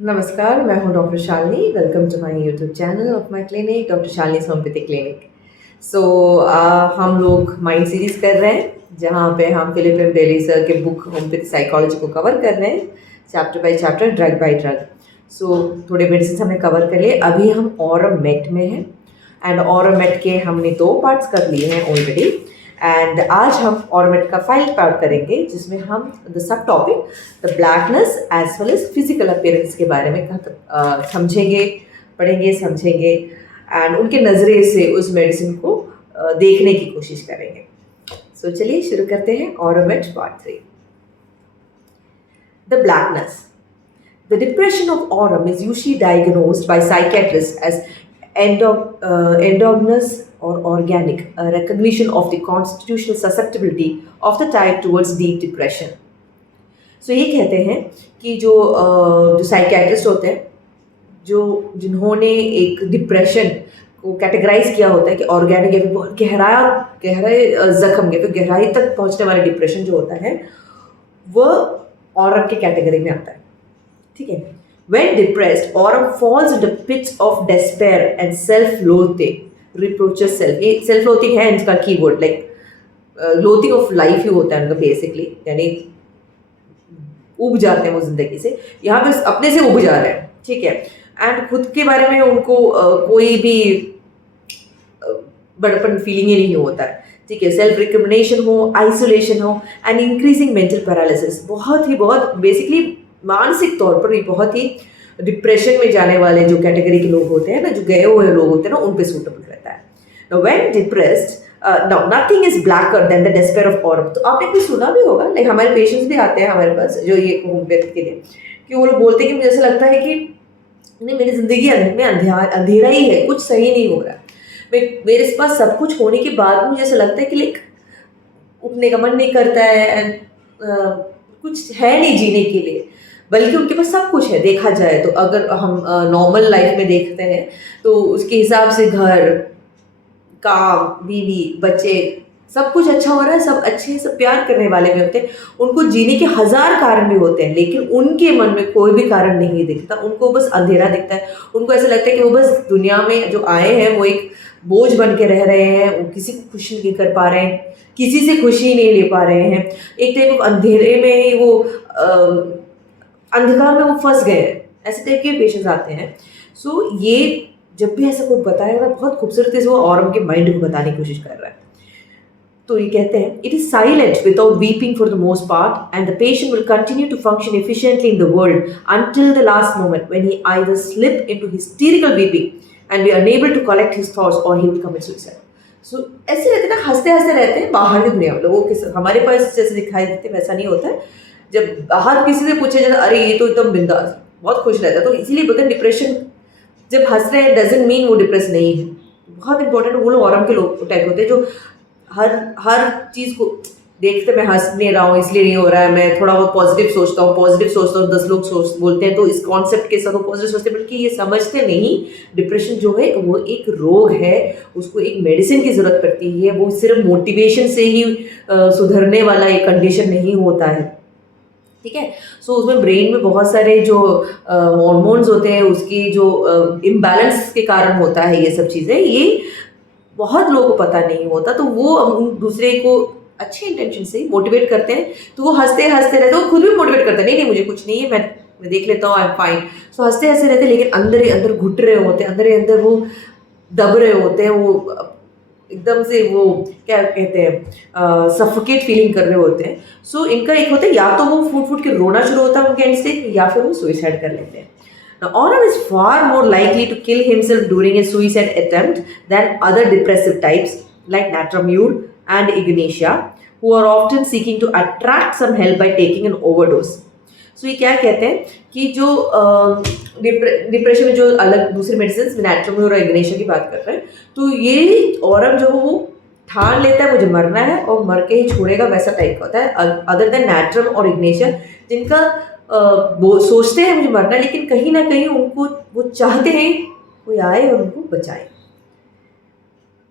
नमस्कार, मैं हूँ doctor Shalini. Welcome to my YouTube channel of my clinic, doctor Shalini's homeopathic clinic. So हम लोग माइंड सीरीज़ कर रहे हैं, जहाँ पे हम फिलिप एम डेली सर के बुक होम्योपैथिक साइकोलॉजी को कवर कर रहे हैं, chapter by chapter, drug by drug. So थोड़े मेडिसिन हमने कवर कर लिए। अभी हम ऑरमेट में हैं एंड ऑरमेट के हमने 2 पार्ट्स कर लिए हैं ऑलरेडी। एंड आज हम ऑरमेट का फाइनल पार्ट करेंगे, जिसमें हम द सब topic the blackness as well as physical appearance के बारे में समझेंगे, पढ़ेंगे, समझेंगे एंड उनके नज़रिए से उस मेडिसिन को देखने की कोशिश करेंगे। सो चलिए शुरू करते हैं aurum met part 3। The blackness. The depression of aurum is usually diagnosed by psychiatrists as endogenous or organic, a recognition of the constitutional susceptibility of the type towards deep depression. So ये कहते हैं कि जो साइकियाट्रिस्ट होते हैं, जिन्होंने एक depression को कैटेगराइज किया होता है कि ऑर्गेनिक या फिर बहुत गहरे जख्म या फिर गहराई तक पहुंचने वाला डिप्रेशन जो होता है वह ऑरम के कैटेगरी में आता है। ठीक है। When depressed, aurum falls into pits of despair and self-loathing, reproaches self. ये self-loathing है इनका keyword, like loathing of life ही होता है उनका बेसिकली, यानी उब जाते हैं वो जिंदगी से। यहाँ पे अपने से उब जा रहे हैं, ठीक है। एंड खुद के बारे में उनको कोई भी बड़पन फीलिंग ही नहीं होता है, ठीक है। सेल्फ रिकमेंडेशन हो, आइसोलेशन हो एंड इंक्रीजिंग मेंटल पैरालिसिस, बहुत बेसिकली मानसिक तौर पर बहुत ही डिप्रेशन में जाने वाले जो कैटेगरी के लोग होते हैं ना, जो गए हुए लोग होते हैं ना, उन पे सूटेबल रहता है। Now when depressed, now nothing is blacker than the despair of aurum। तो आपने कुछ सुना भी होगा, लाइक हमारे पेशेंट्स भी आते हैं हमारे पास जो ये होम्योपैथी के लिए, कि वो लोग बोलते हैं कि मुझे ऐसा लगता है कि नहीं, मेरी ज़िंदगी में अंधेरा ही है, कुछ सही नहीं हो रहा। मेरे पास सब कुछ होने के बाद मुझे ऐसा लगता है कि लाइक उठने का मन नहीं करता है एंड कुछ है नहीं जीने के लिए, बल्कि उनके पास सब कुछ है। देखा जाए तो अगर हम नॉर्मल लाइफ में देखते हैं तो उसके हिसाब से घर, काम, बीवी, बच्चे, सब कुछ अच्छा हो रहा है, सब अच्छे, सब प्यार करने वाले भी होते हैं, उनको जीने के 1000 कारण भी होते हैं, लेकिन उनके मन में कोई भी कारण नहीं दिखता, उनको बस अंधेरा दिखता है। उनको ऐसा लगता है कि वो बस दुनिया में जो आए हैं वो एक बोझ बन के रह रहे हैं, वो किसी को खुशी नहीं कर पा रहे हैं, किसी से खुशी नहीं ले पा रहे हैं, एक टाइप ऑफ अंधेरे में ही वो अंधकार में वो फंस गए हैं। ऐसे टाइप के पेशेंट्स आते हैं। सो ये जब भी ऐसा कोई बताएगा ना, बहुत खूबसूरती से वो ऑरम के माइंड को बताने की कोशिश कर रहा है। तो ये कहते हैं, it is silent without weeping for the most part and the patient will continue to function efficiently in the world until the last moment when he either slip into hysterical weeping and be unable to collect his thoughts और he will commit suicide. सो ऐसे रहते ना, हंसते हंसते रहते हैं बाहर की दुनिया में। लोगों के हमारे पास जैसे दिखाई देते वैसा नहीं होता है। जब बाहर किसी से पूछे जाता, अरे ये तो एकदम बिंदास, बहुत खुश रहता है। तो इसीलिए बोलते हैं डिप्रेशन, जब हंस रहे हैं डजंट मीन वो डिप्रेस नहीं है। बहुत इंपॉर्टेंट, वो लोग ऑरम के लोग टाइप होते हैं जो हर चीज़ को देखते, मैं हंस नहीं रहा हूँ इसलिए नहीं हो रहा है, मैं थोड़ा बहुत पॉजिटिव सोचता हूँ, 10 लोग बोलते हैं तो इस कॉन्सेप्ट के साथ वो पॉजिटिव सोचते हैं, बल्कि ये समझते नहीं डिप्रेशन जो है वो एक रोग है, उसको एक मेडिसिन की ज़रूरत पड़ती है। वो सिर्फ मोटिवेशन से ही सुधरने वाला एक कंडीशन नहीं होता है, ठीक है। सो उसमें ब्रेन में बहुत सारे जो हॉर्मोन्स होते हैं, उसकी जो इम्बैलेंस के कारण होता है ये सब चीज़ें, ये बहुत लोगों को पता नहीं होता। तो वो दूसरे को अच्छे इंटेंशन से मोटिवेट करते हैं, तो वो हंसते हंसते रहते हैं, वो खुद भी मोटिवेट करते हैं, नहीं मुझे कुछ नहीं है, मैं देख लेता हूँ, आई एम फाइन। सो हंसते हंसते रहते हैं, लेकिन अंदर ही अंदर घुट रहे होते हैं, अंदर ही अंदर वो दब रहे होते हैं, वो एकदम से वो क्या कहते हैं, सफोकेट फीलिंग कर रहे होते हैं। सो इनका एक होता है, या तो वो फूट फूट के रोना शुरू होता है उनके एंड से, या फिर वो सुइसाइड कर लेते हैं। Now, Aurum is far more likely to kill himself during a suicide attempt than other depressive types like Natramure and Ignatia, who are often seeking to attract some help by taking an overdose. So, ये क्या कहते हैं कि जो depression में जो अलग दूसरे मेडिसिन Natramure और Ignatia की बात कर रहे हैं, तो ये Aurum जो वो ठान लेता है मुझे मरना है और मर के ही छोड़ेगा, वैसा टाइप का होता है। अदर देन Natrum और Ignatia, जिनका वो सोचते हैं मुझे मरना है, लेकिन कहीं ना कहीं उनको वो चाहते हैं कोई आए और उनको बचाए।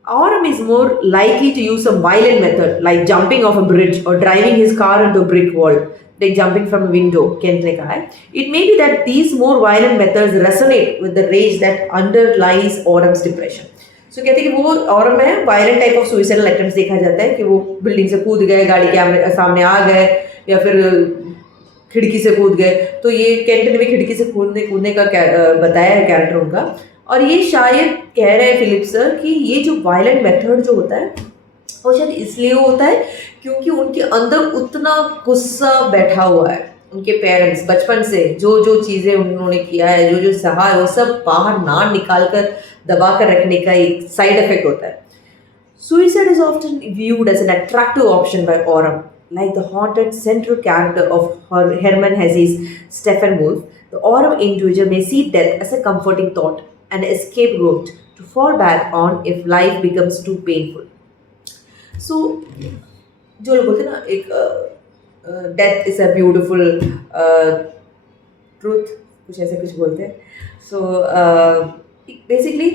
Aurum is more likely to use some violent method like jumping off a bridge or driving his car into a brick wall like jumping from a window, Kent ने कहा है. It may be that these more violent methods resonate with the rage that underlies Orum's depression. So कहते हैं कि वो Aurum में violent type of suicidal attempts देखा जाता है कि वो बिल्डिंग से कूद गए, गाड़ी के सामने आ गए, या फिर खिड़की से कूद गए. तो ये केंट ने भी खिड़की से कूदने का बताया है कैरेक्टर उनका. और ये शायद कह रहे हैं फिलिप सर कि ये जो वायलेंट मेथड जो होता है वो शायद इसलिए होता है क्योंकि उनके अंदर उतना गुस्सा बैठा हुआ है. उनके पेरेंट्स बचपन से जो जो चीज़ें उन्होंने किया है, जो जो सहा है, वो सब बाहर ना निकाल कर दबा कर रखने का एक साइड इफेक्ट होता है. Suicide is often viewed as an attractive option by Aurum. Like the haunted central character of Hermann Hesse's Stephen Wolf, the Orem individual may see death as a comforting thought, an escape route to fall back on if life becomes too painful. So, जो लोग बोलते हैं ना, एक death is a beautiful truth, कुछ ऐसे कुछ बोलते हैं. So, basically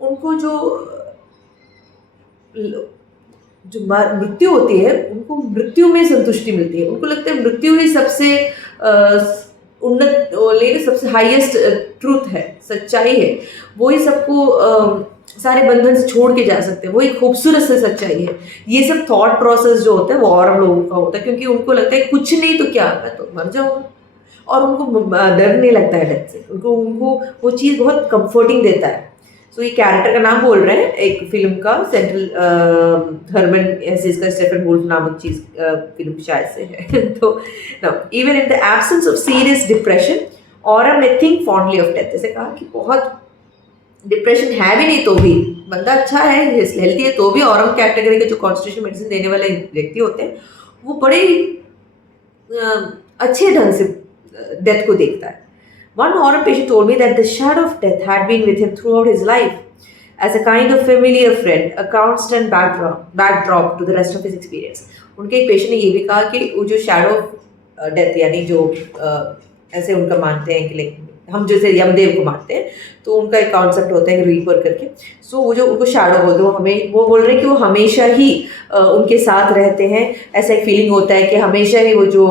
उनको जो मृत्यु होती है, उनको मृत्यु में संतुष्टि मिलती है. उनको लगता है मृत्यु ही सबसे उन्नत, लेकिन सबसे हाईएस्ट ट्रूथ है, सच्चाई है. वही सबको सारे बंधन से छोड़ के जा सकते हैं. वो एक खूबसूरत से सच्चाई है. ये सब थॉट प्रोसेस जो होता है वो और लोगों का होता है, क्योंकि उनको लगता है कुछ नहीं तो क्या, मैं तो मर जाऊँगा. और उनको डर नहीं लगता है डेथ से. उनको वो चीज़ बहुत कंफर्टिंग देता है. सो ये कैरेक्टर का नाम बोल रहे हैं एक फिल्म का, सेंट्रल हर्मन हेसेस का स्टेफन वुल्फ नामक चीज फिल्म शायद से है. तो even in the absence of serious depression Aurum may think fondly of death. जैसे कहा कि बहुत डिप्रेशन है भी नहीं तो भी, बंदा अच्छा है, हेल्थी है तो भी ऑरम कैटेगरी के जो कॉन्स्टिट्यूशन मेडिसिन देने वाले व्यक्ति होते हैं वो बड़े अच्छे ढंग से डेथ को देखता है. One Orem patient told me that the shadow of death had been with him throughout his life, as a kind of familiar friend, a constant backdrop to the rest of his experience. उनके एक patient ने ये भी कहा कि वो जो shadow of death, यानी जो ऐसे उनका मानते हैं कि हम जैसे यमदेव को मानते हैं, तो उनका एक कॉन्सेप्ट होता है रीपर करके. सो वो जो उनको शैडो बोलते हैं, वो बोल रहे हैं कि वो हमेशा ही उनके साथ रहते हैं. ऐसा एक फीलिंग होता है कि हमेशा ही वो जो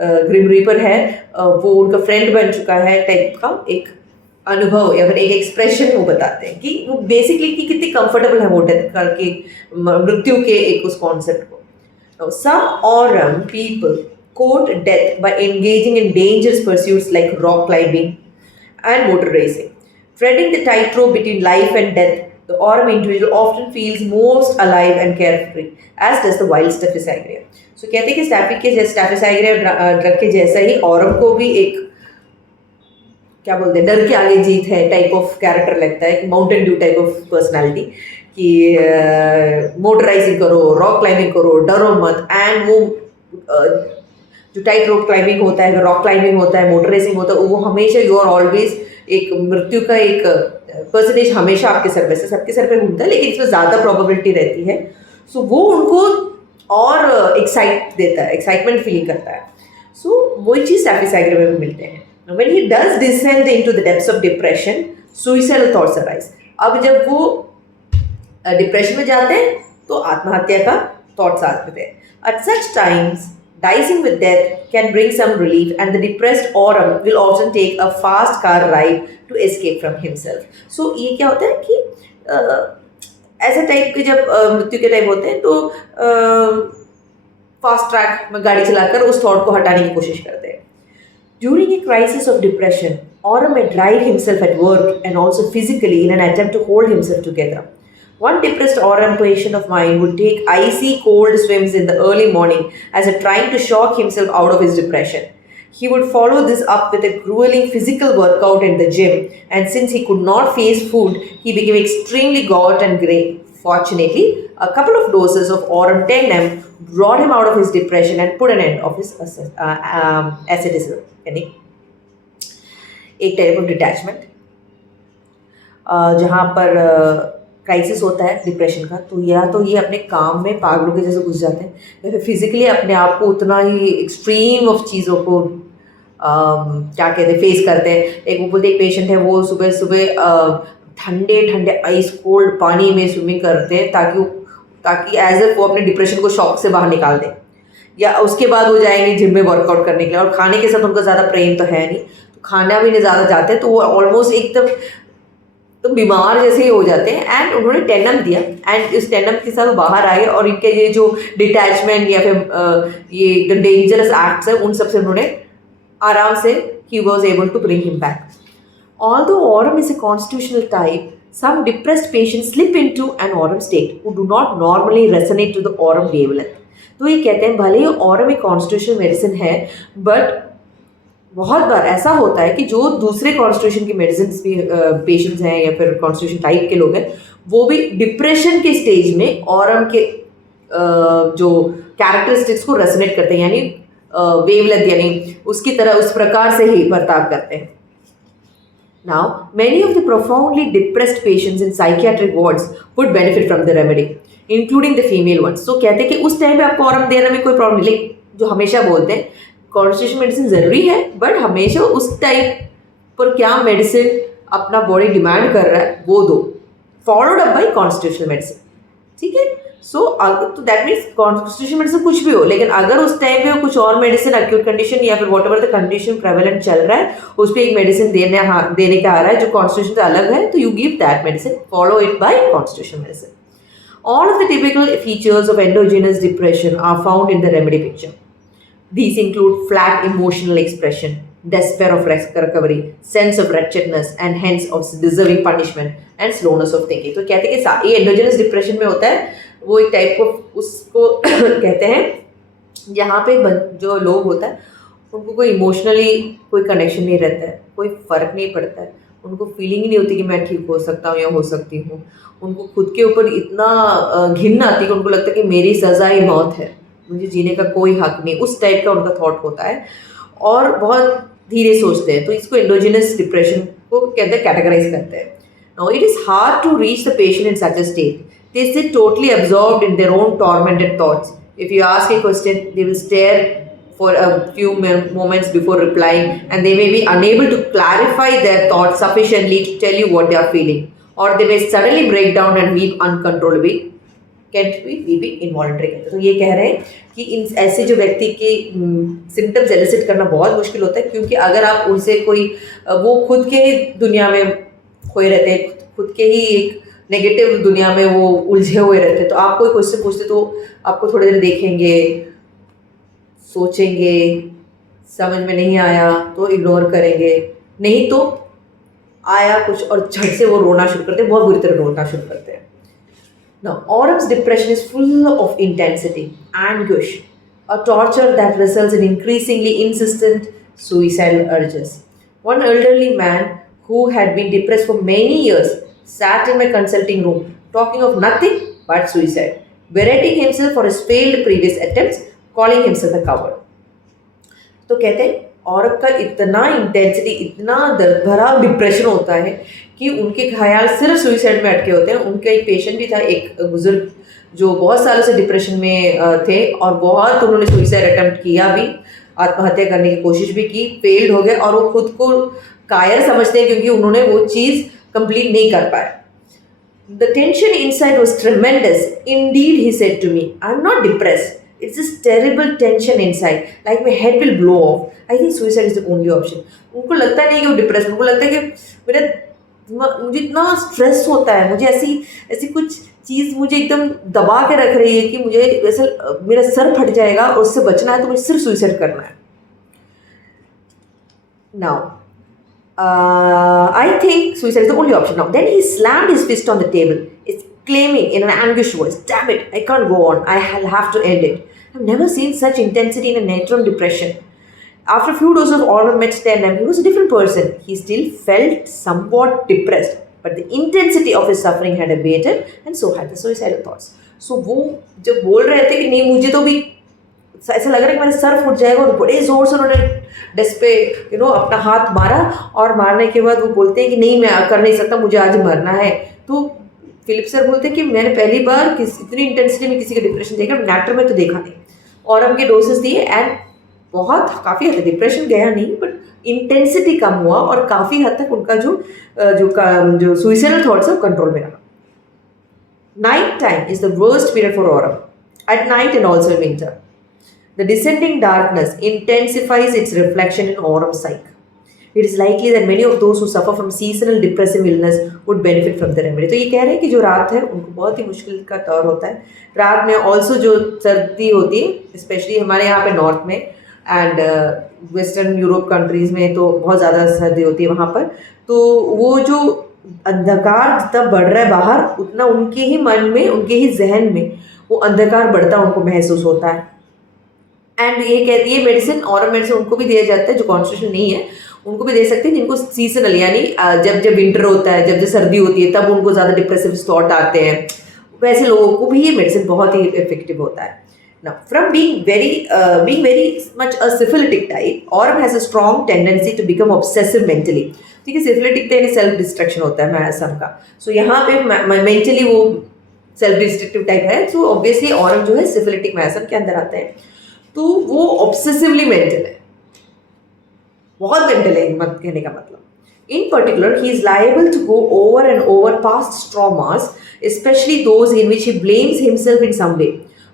ग्रिम रीपर है वो उनका फ्रेंड बन चुका है टाइप का एक अनुभव या फिर एक एक्सप्रेशन वो बताते हैं कि वो बेसिकली कि कितनी कंफर्टेबल है वो डेथ करके, मृत्यु के एक उस कॉन्सेप्ट को. Some Orem people court death by engaging in dangerous pursuits like rock climbing and motor racing. Treading the tightrope between life and death, the Orem individual often feels most alive and carefree, as does the wild Staphysagria. So कहते हैं कि Staphysagria drug के जैसा ही Orem को भी एक क्या बोलते हैं, डर के आगे जीत है टाइप ऑफ कैरेक्टर लगता है, कि Mountain Dew type of personality, कि मोटराइजिंग करो, रॉक क्लाइंबिंग करो, डरो मत. एंड वो जो टाइट रोप क्लाइंबिंग होता है, रॉक क्लाइंबिंग होता है, मोटर रेसिंग होता है, वो हमेशा यू आर ऑलवेज एक मृत्यु का एक परसेंटेज हमेशा आपके सर पे से, सबके सर पे घूमता है, लेकिन इसमें ज़्यादा प्रोबेबिलिटी रहती है. सो वो उनको और एक्साइट देता है, एक्साइटमेंट फीलिंग करता है. सो वही चीज़ स्टैफिसाइग्रिया में भी मिलते हैं. When he does descend into the depths of depression, suicidal thoughts arise. अब जब वो डिप्रेशन में जाते हैं तो आत्महत्या का थॉट्स आते हैं. At such times, dicing with death can bring some relief, and the depressed Orem will often take a fast car ride to escape from himself. So ये क्या होता है कि ऐसे टाइप के जब मृत्यु के टाइप होते हैं तो फास्ट ट्रैक में गाड़ी चलाकर उस थॉट को हटाने की कोशिश करते हैं. During a crisis of depression, Orem may drive himself at work and also physically in an attempt to hold himself together. One depressed Orem patient of mine would take icy cold swims in the early morning as a trying to shock himself out of his depression. He would follow this up with a grueling physical workout in the gym, and since he could not face food, he became extremely gaunt and grey. Fortunately, a couple of doses of Orem 10M brought him out of his depression and put an end of his asceticism. यानी एक type of detachment, जहाँ पर crisis होता है depression का, तो या तो ये अपने काम में पागलों के जैसे घुस जाते हैं, या फिर फिजिकली अपने आप को उतना ही एक्सट्रीम ऑफ चीज़ों को क्या कहते हैं फेस करते हैं. एक वो बोलते एक पेशेंट है, वो सुबह सुबह ठंडे ठंडे आइस कोल्ड पानी में स्विमिंग करते हैं ताकि एज ए वो अपने डिप्रेशन को शॉक से बाहर निकाल दें. या उसके बाद वो जाएंगे जिम में वर्कआउट करने के लिए, और खाने के साथ उनका ज़्यादा प्रेम तो है नहीं, तो खाना भी नहीं ज़्यादा जाते, तो वो ऑलमोस्ट एकदम तो बीमार जैसे ही हो जाते हैं। एंड उन्होंने टेनम दिया, एंड इस टेनम के साथ वो बाहर आए, और इनके ये जो डिटैचमेंट या फिर ये डेंजरस एक्ट्स है उन सबसे उन्होंने आराम से he was able to bring him back. Although aurum is a constitutional type, some depressed patients slip into an aurum state who do not normally resonate to the aurum wavelength. तो ये कहते हैं भले ही aurum एक constitutional medicine है, but बहुत बार ऐसा होता है कि जो दूसरे कॉन्स्टिट्यूशन की मेडिसिन भी पेशेंट्स हैं या फिर कॉन्स्टिट्यूशन टाइप के लोग हैं, वो भी डिप्रेशन के स्टेज में ऑरम के जो कैरेक्टरिस्टिक्स को रेजोनेट करते हैं, यानी वेवलेंथ यानी उसकी तरह उस प्रकार से ही बर्ताव करते हैं. Now, many of the profoundly depressed patients in psychiatric wards would benefit from the remedy, including the female ones. So कहते हैं कि उस टाइम पे आपको ऑरम देने में कोई प्रॉब्लम नहीं, लेकिन जो हमेशा बोलते हैं कॉन्स्टिट्यूशन मेडिसिन ज़रूरी है, बट हमेशा उस टाइप पर क्या मेडिसिन अपना बॉडी डिमांड कर रहा है वो दो, followed up by constitutional medicine. ठीक है. सो तो दैट मीन्स कॉन्स्टिट्यूशन मेडिसिन कुछ भी हो, लेकिन अगर उस टाइम पे कुछ और मेडिसिन एक्यूट कंडीशन या फिर what ever the condition prevalent चल रहा है, उस पर एक मेडिसिन देने का आ रहा है जो कॉन्स्टिट्यूशन से अलग है, तो you give that medicine, follow it by constitution medicine. All of the typical features of endogenous depression are found in the remedy picture. These include flat emotional expression, despair of recovery, sense of wretchedness, and hence of deserving punishment, and slowness of thinking. तो कहते हैं कि ये endogenous depression में होता है, वो एक टाइप को उसको कहते हैं जहाँ पे जो लोग होता है उनको कोई इमोशनली कोई कनेक्शन नहीं रहता है, कोई फ़र्क नहीं पड़ता है, उनको फीलिंग ही नहीं होती कि मैं ठीक हो सकता हूँ या हो सकती हूँ, उनको खुद के ऊपर इतना घिन आती है कि उनको लगता है कि मेरी सज़ा ही मौत है, मुझे जीने का कोई हक नहीं, उस टाइप का उनका थॉट होता है और बहुत धीरे सोचते हैं. तो इसको एंडोजेनस डिप्रेशन को कहते हैं, कैटेगराइज करते हैं. Now it is hard to reach the patient in such a state. They sit totally absorbed in their own tormented thoughts. If you ask a question, they will stare for a few moments before replying, and they may be unable to clarify their thoughts sufficiently to tell you what they are feeling. Or they may suddenly break down and weep uncontrollably. Can't be weeping involuntary. तो ये कह रहे हैं कि इन ऐसे जो व्यक्ति के सिम्टम्स एलिसिट करना बहुत मुश्किल होता है, क्योंकि अगर आप उनसे कोई वो खुद के दुनिया में खोए रहते हैं, खुद के ही एक नेगेटिव दुनिया में वो उलझे हुए रहते हैं, तो आप कोई क्वेश्चन पूछते तो आपको थोड़ी देर देखेंगे, सोचेंगे, समझ में नहीं आया तो इग्नोर करेंगे, नहीं तो आया कुछ और झट से वो रोना शुरू करते हैं, बहुत बुरी तरह रोना शुरू करते हैं. Now, Orum's depression is full of intensity, anguish, a torture that results in increasingly insistent suicidal urges. One elderly man who had been depressed for many years sat in my consulting room talking of nothing but suicide, berating himself for his failed previous attempts, calling himself a coward. तो कहते हैं औरत का इतना intensity, इतना दर्द भरा depression होता है कि उनके ख्याल सिर्फ सुइसाइड में अटके होते हैं. उनका एक पेशेंट भी था, एक बुजुर्ग, जो बहुत सालों से डिप्रेशन में थे और बहुत उन्होंने सुइसाइड अटेम्प्ट किया भी, आत्महत्या करने की कोशिश भी की, फेल्ड हो गए और वो खुद को कायर समझते हैं क्योंकि उन्होंने वो चीज़ कंप्लीट नहीं कर पाए. The tension inside was tremendous. Indeed, he said to me, I'm not depressed. It's this terrible tension inside, like my head will blow off. I think suicide is the only option. उनको लगता नहीं कि वो depress, उनको लगता है कि मुझे इतना स्ट्रेस होता है, मुझे ऐसी कुछ चीज़ मुझे एकदम दबा के रख रही है कि मुझे वैसे मेरा सर फट जाएगा और उससे बचना है, तो मुझे सिर्फ सुइसाइड करना है. Now, I think suicide is the only option now. Then he slammed his fist on the table, exclaiming in an anguished voice, "Damn it, I can't go on. I'll have to end it. I've never seen such intensity in a natural depression." After a few doses of Aurum met Stenham, he was a different person. He still felt somewhat depressed, but the intensity of his suffering had abated, and so had the suicidal thoughts. So वो जब बोल रहे थे कि नहीं मुझे तो भी ऐसा लग रहा है कि मेरा सर फूट जाएगा, और बड़े ज़ोर से उन्होंने डेस्क पे अपना हाथ मारा, और मारने के बाद वो बोलते हैं कि नहीं मैं कर नहीं सकता, मुझे आज मरना है. तो फिलिप सर बोलते हैं कि मैंने पहली बार इतनी इंटेंसिटी में किसी का डिप्रेशन देखा, नेटर में तो देखा नहीं. और हम के डोसेस दिए एंड बहुत काफ़ी हद तक डिप्रेशन गया नहीं, बट इंटेंसिटी कम हुआ और काफ़ी हद तक उनका जो सुइसाइडल थॉट्स है कंट्रोल में रहा. Night time is the worst period for Aurum, at night and also in winter. The descending darkness intensifies its reflection in aurum psyche. It is likely that many of those who suffer from seasonal depressive illness would benefit from the remedy. तो ये कह रहे हैं कि जो रात है उनको बहुत ही मुश्किल का दौर होता है रात में। ऑल्सो जो सर्दी होती है स्पेशली हमारे यहाँ पे नॉर्थ में एंड वेस्टर्न यूरोप कंट्रीज़ में तो बहुत ज़्यादा सर्दी होती है वहाँ पर। तो वो जो अंधकार जितना बढ़ रहा है बाहर उतना उनके ही मन में उनके ही जहन में वो अंधकार बढ़ता उनको महसूस होता है। एंड ये कहती है मेडिसिन ऑरम मेडिसिन उनको भी दिया जाता है जो कॉन्स्टिट्यूशन नहीं है उनको भी दे सकते हैं जिनको सीजनल यानी जब जब विंटर होता है जब जब सर्दी होती है तब उनको ज़्यादा डिप्रेसिव थॉट आते हैं वैसे लोगों को भी ये मेडिसिन बहुत ही इफेक्टिव होता है। Now, from being very much a syphilitic type, Aurum has a strong tendency to become obsessive mentally. ठीक है, syphilitic तो सेल्फ डिस्ट्रक्शन होता है मैसम का। सो यहाँ पे मेंटली वो सेल्फ डिस्ट्रक्टिव टाइप है। सो ऑब्वियसली Aurum जो है syphilitic मैसम के अंदर आता है तो वो ऑब्सेसिवली मेंटल है, बहुत मेंटल है मत कहने का मतलब। In particular, he is liable to go over and over past traumas, especially those in which he blames himself in some way.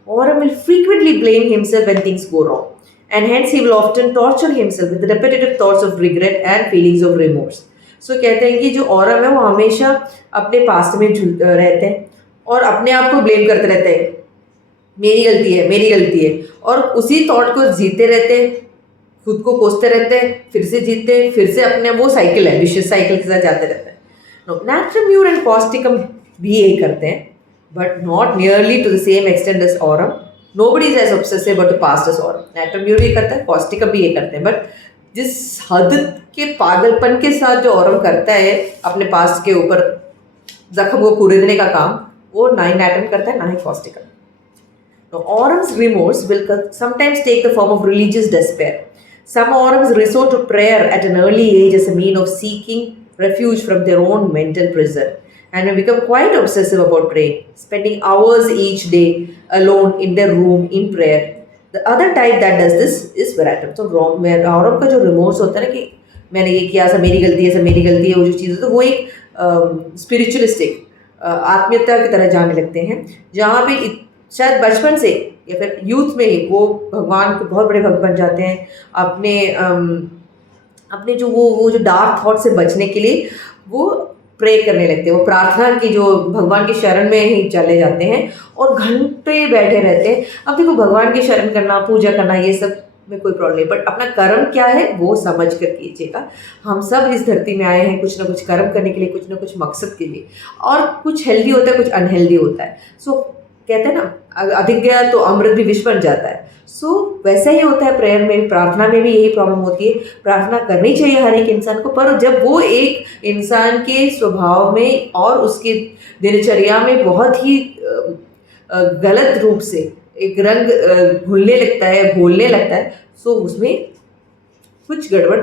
Aurum will frequently blame himself when things go wrong, and hence he will often torture himself with repetitive thoughts of regret and feelings of remorse. So कहते हैं कि जो Aurum है वो हमेशा अपने past में रहते हैं और अपने आप को ब्लेम करते रहते हैं, मेरी गलती है, और उसी थॉट को जीते रहते हैं, खुद को कोसते रहते हैं, फिर से जीतते हैं, फिर से अपने वो साइकिल है, विशियस साइकिल के साथ जाते रहते हैं। नाट्रियम म्यूर एंड कॉस्टिकम भी यही करते हैं but not nearly to the same extent as Aurum. Nobody is as obsessive about the past as Aurum. Natrium mur भी करता है, कॉस्टिकम भी ये करते हैं, बट जिस हद के पागलपन के साथ जो Aurum करता है अपने पास्ट के ऊपर जख्म को कुरेदने का काम वो ना ही नाट्रियम करता है ना ही Causticum. Now, Aurum's remorse will sometimes take the form of religious despair. Some Aurums resort to prayer at an early age as a means of seeking refuge from their own mental prison. And will become quite obsessive about praying, spending hours each day alone in their room in prayer. The other type that does this is Veratrum. So Aurum का जो remorse होता है ना कि मैंने ये किया, सब मेरी गलती है, वो जो चीज़ होती है वो एक स्पिरिचुअलिस्टिक आत्मीयता की तरह जाने लगते हैं, जहाँ पे शायद बचपन से या फिर यूथ में ही वो भगवान के बहुत बड़े भक्त बन जाते हैं। अपने जो वो जो डार्क थॉट से बचने के लिए वो प्रे करने लगते हैं, वो प्रार्थना की जो भगवान की शरण में ही चले जाते हैं और घंटे बैठे रहते हैं। अब देखो भगवान की शरण करना, पूजा करना ये सब में कोई प्रॉब्लम नहीं, बट अपना कर्म क्या है वो समझ कर कीजिएगा। हम सब इस धरती में आए हैं कुछ ना कुछ कर्म करने के लिए, कुछ ना कुछ मकसद के लिए, और कुछ हेल्दी होता है, कुछ अनहेल्दी होता है। सो कहते हैं ना अधिक गया तो अमृत भी विष बन जाता है। सो वैसा ही होता है प्रेयर में, प्रार्थना में भी यही प्रॉब्लम होती है। प्रार्थना करनी चाहिए हर एक इंसान को, पर जब वो एक इंसान के स्वभाव में और उसके दिनचर्या में बहुत ही गलत रूप से एक रंग घुलने लगता है, घोलने लगता है, सो उसमें कुछ गड़बड़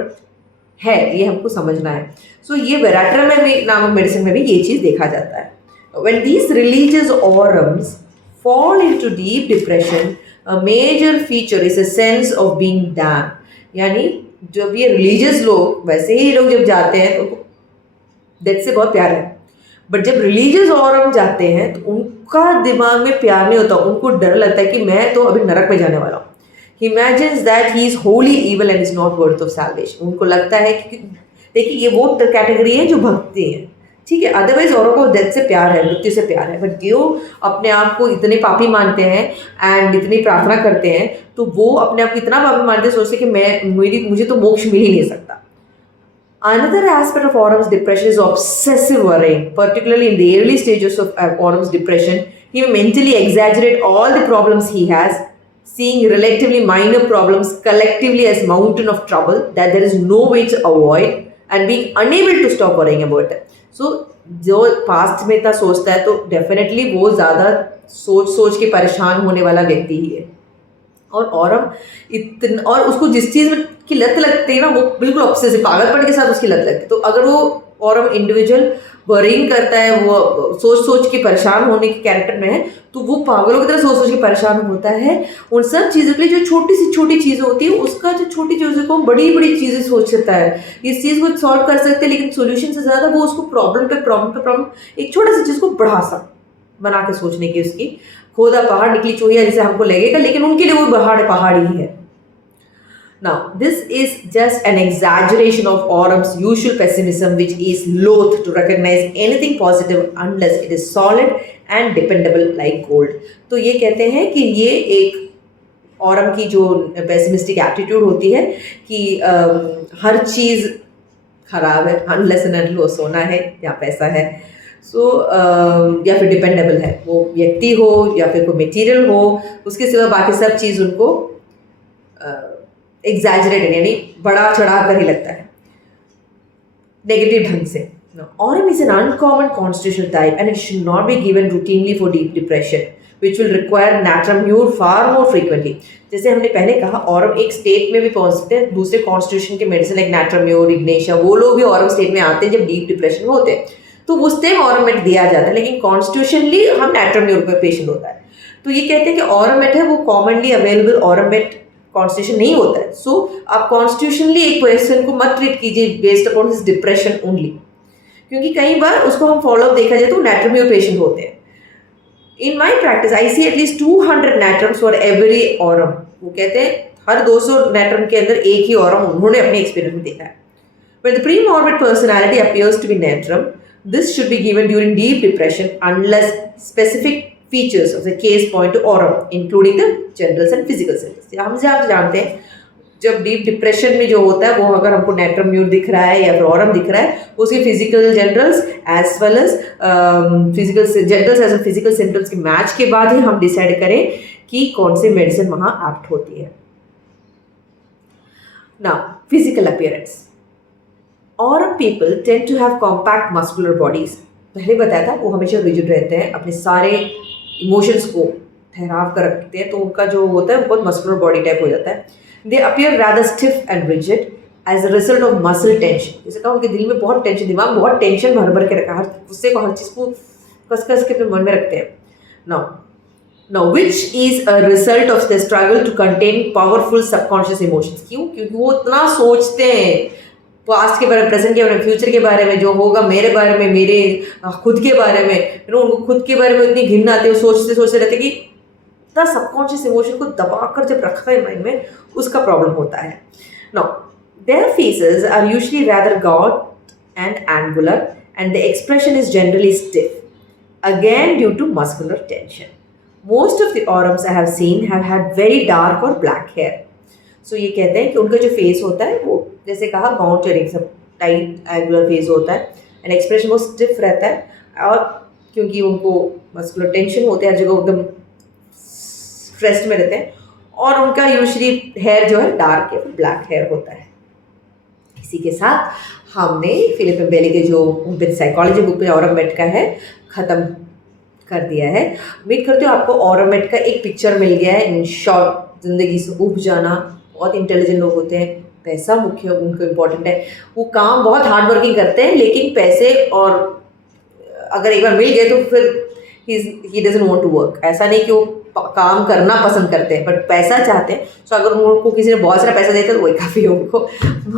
है, ये हमको समझना है। सो ये वेराट्रम में भी नामक मेडिसिन में भी ये चीज़ देखा जाता है। When these religious aurums fall into deep depression, a major feature is a sense of being damned. यानी जब ये रिलीजियस लोग, वैसे ही लोग जब जाते हैं तो डेथ से बहुत प्यार है, बट जब रिलीजियस ऑरम जाते हैं तो उनका दिमाग में प्यार नहीं होता, उनको डर लगता है कि मैं तो अभी नरक में जाने वाला हूँ। He imagines that he is wholly evil and is not worth of salvation. उनको लगता है कि देखिए ये वो कैटेगरी है जो भक्ति है, ठीक है, अदरवाइज औरों को डेथ से प्यार है, मृत्यु से प्यार है, बट जो अपने आप को इतने पापी मानते हैं एंड इतनी प्रार्थना करते हैं तो वो अपने आप को इतना पापी मानते हैं, सोचते कि मुझे तो मोक्ष मिल ही नहीं सकता। Another aspect of Aurum's depression is obsessive worrying, particularly in the early stages of Aurum's depression. He will mentally exaggerate all the problems he has, seeing relatively minor problems collectively as mountain of trouble that there is no way to avoid, and being unable to stop worrying about it. सो जो past में इतना सोचता है तो definitely वो ज़्यादा सोच के परेशान होने वाला व्यक्ति ही है। और औरम इतना, और उसको जिस चीज़ की लत लगती है ना वो बिल्कुल ऑब्सेसिव पागलपन के साथ उसकी लत लगती है। तो अगर वो औरम इंडिविजुअल वरिंग करता है, वो सोच के परेशान होने के कैरेक्टर में है, तो वो पागलों की तरह सोच के परेशान होता है उन सब चीज़ों के लिए जो छोटी सी छोटी चीज़ें होती है, उसका जो छोटी चीज़ों को बड़ी बड़ी चीज़ें सोचता है। इस चीज़ को सॉल्व कर सकते हैं लेकिन सोल्यूशन से ज़्यादा वो उसको प्रॉब्लम पे प्रॉब्लम एक छोटा सी चीज़ को बना के सोचने की उसकी। खोदा पहाड़ निकली चूहिया जैसे हमको लगेगा, लेकिन उनके लिए वो पहाड़ ही है। Now, this is just an exaggeration of Orum's usual pessimism, which is loath to recognize anything positive unless it is solid and dependable like gold. तो ये कहते हैं कि ये एक औरम की जो पेसिमिस्टिक एटीट्यूड होती है कि हर चीज़ खराब है अनलेस एंड अनटिल वो सोना है या पैसा है, या फिर डिपेंडेबल है, वो व्यक्ति हो या फिर कोई मटेरियल हो, उसके सिवा बाकी सब चीज़ उनको एग्जैजरेटेड यानी बड़ा चढ़ा कर ही लगता है नेगेटिव ढंग से। Aurum is an uncommon constitutional type and it should not be given routinely for deep depression, which will require natramure far more frequently. जैसे हमने पहले कहा Aurum एक स्टेट में भी पहुंच सकते हैं, दूसरे कॉन्स्टिट्यूशन के मेडिसिन लाइक natramure, ignatia, वो लोग भी Aurum स्टेट में आते हैं जब डीप डिप्रेशन में होते हैं, तो उस टाइम Aurum मेट दिया जाता है, लेकिन कॉन्स्टिट्यूशनली हम natramure पे पेशेंट होता है। तो ये कहते हैं कि Aurum मेट है वो commonly available Aurum met constitution नहीं होता है। सो आप कॉन्स्टिट्यूशनली एक पर्सन को मत ट्रीट कीजिए based upon his depression only, क्योंकि कई बार उसको हम फॉलोअप देखा जाए तो नैट्रम्यूर पेशेंट होते हैं। In my practice I see at least 200 natrums for every aurum. वो कहते हैं हर 200 नैट्रम के अंदर एक ही ऑरम उन्होंने अपने एक्सपीरियंस में देखा है। When the pre-morbid personality appears to be natrum, this should be given during deep depression unless specific features of the case point to Aurum, including the generals and physical symptoms। हमसे आप जानते हैं जब deep depression में जो होता है वो अगर हमको नैट्रम्यूर दिख रहा है या फिर ऑरम दिख रहा है, उसके physical generals as well as physical symptoms के मैच के बाद ही हम डिसाइड करें कि कौन सी मेडिसिन वहाँ एक्ट होती है। Now physical appearance. Aurum people tend to have compact muscular bodies। पहले बताया था वो हमेशा रिजिड रहते हैं, अपने सारे इमोशंस को ठहराव कर रखते हैं, तो उनका जो होता है वो बहुत मस्कुलर बॉडी टाइप हो जाता है। They appear rather stiff and rigid as a result of muscle tension. जैसे कहा उनके दिल में बहुत टेंशन, दिमाग बहुत टेंशन भर भर के रखा है, हर गुस्से को हर चीज़ को कस कस के अपने मन में रखते हैं। Now which is a result of the struggle to contain powerful subconscious emotions. क्यों? क्योंकि वो इतना सोचते हैं पास्ट के बारे में, प्रेजेंट के बारे में, फ्यूचर के बारे में, जो होगा मेरे बारे में, मेरे खुद के बारे में, उनको खुद के बारे में इतनी घिन आती है, सोचते सोचते रहते कि इतना सबकॉन्शियस इमोशन को दबाकर जब रखा है माइंड में, उसका प्रॉब्लम होता है। Now their faces are usually rather gaunt and angular and the expression is generally stiff again due to muscular tension. Most of the aurums I have seen have had very dark or black hair. So ये कहते हैं कि उनका जो face होता है वो जैसे कहा गाउंट चेरिंग सब टाइट एंगुलर फेस होता है एंड एक्सप्रेशन बहुत स्टिफ रहता है, और क्योंकि उनको मस्कुलर टेंशन होते हैं, हर जगह एकदम स्ट्रेस में रहते हैं, और उनका यूजुअली हेयर जो है डार्क या ब्लैक हेयर होता है। इसी के साथ हमने फिलिप एम्बेली के जो साइकोलॉजी बुक में ऑरम मेट का है ख़त्म कर दिया है। उम्मीद करती हूँ आपको ऑरम मेट का एक पिक्चर मिल गया है। इन शॉर्ट, ज़िंदगी से उब जाना, बहुत इंटेलिजेंट लोग होते हैं, पैसा मुख्य उनको इम्पोर्टेंट है, वो काम बहुत हार्ड वर्किंग करते हैं, लेकिन पैसे और अगर एक बार मिल गए तो फिर he doesn't want to work. ऐसा नहीं कि वो काम करना पसंद करते हैं, बट पैसा चाहते हैं। सो अगर उनको किसी ने बहुत सारा पैसा देता है तो वही काफ़ी है, उनको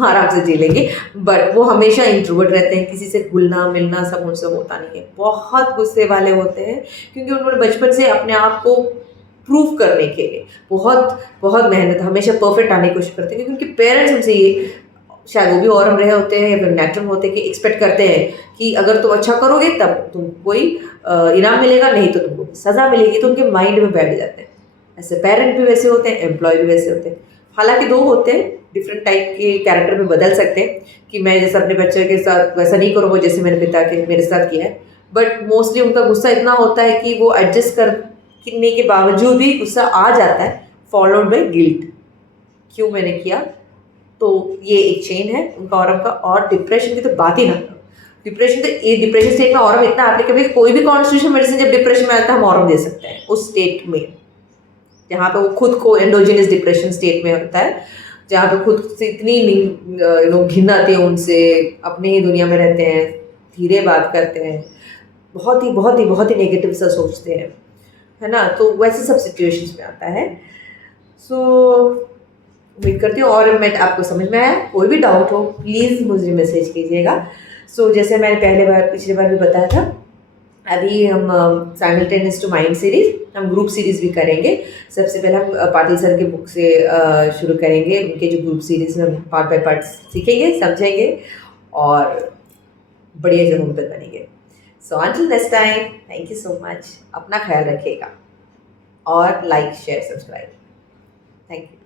आराम से जी लेंगे। बट वो हमेशा इंट्रोवर्ट रहते हैं, किसी से घुलना मिलना सब उनसे होता नहीं है, बहुत गुस्से वाले होते हैं, क्योंकि उन्होंने बचपन से अपने आप को प्रूव करने के लिए बहुत बहुत मेहनत, हमेशा परफेक्ट आने की कोशिश करते हैं, क्योंकि उनके पेरेंट्स उनसे ये, शायद वो भी ऑरम रहे होते हैं या फिर नैट्रम होते हैं, कि एक्सपेक्ट करते हैं कि अगर तुम अच्छा करोगे तब तुमको कोई इनाम मिलेगा, नहीं तो तुमको सज़ा मिलेगी, तो उनके माइंड में बैठ जाते हैं। ऐसे पेरेंट भी वैसे होते हैं, एम्प्लॉय भी वैसे होते हैं। हालांकि दो होते हैं, डिफरेंट टाइप के कैरेक्टर में बदल सकते हैं, कि मैं जैसे अपने बच्चे के साथ वैसा नहीं करूँगा जैसे मेरे पिता के मेरे साथ किया है, बट मोस्टली उनका गुस्सा इतना होता है कि वो एडजस्ट करने के बावजूद भी गुस्सा आ जाता है, फॉलोड बाई गिल्ट, क्यों मैंने किया। तो ये एक चेन है उनका ऑरम का। और डिप्रेशन की तो बात ही ना करो, डिप्रेशन स्टेट में ऑरम इतना एप्लीकेबल है, कोई भी कॉन्स्टिट्यूशन मेडिसिन जब डिप्रेशन में आता है हम ऑरम दे सकते हैं उस स्टेट में, जहाँ पे वो खुद को एंडोजिनस डिप्रेशन स्टेट में होता है, जहाँ पे खुद से इतनी घिन आती है उनसे, अपने ही दुनिया में रहते हैं, धीरे बात करते हैं, बहुत ही नेगेटिव सा सोचते हैं, है ना। तो वैसे सब सिचुएशंस में आता है। सो उम्मीद करती हूँ ऑरम मेट आपको समझ में आया। कोई भी डाउट हो प्लीज़ मुझे मैसेज कीजिएगा। सो जैसे मैंने पिछली बार भी बताया था अभी हम साइमल्टेनियस टू माइंड सीरीज हम ग्रुप सीरीज भी करेंगे। सबसे पहले हम पाटिल सर के बुक से शुरू करेंगे। उनके जो ग्रुप सीरीज में हम पार्ट बाय पार्ट सीखेंगे, समझेंगे और बढ़िया जगहों पर बनेंगे। So until next time, thank you so much. अपना ख्याल रखिएगा और like share subscribe. Thank you.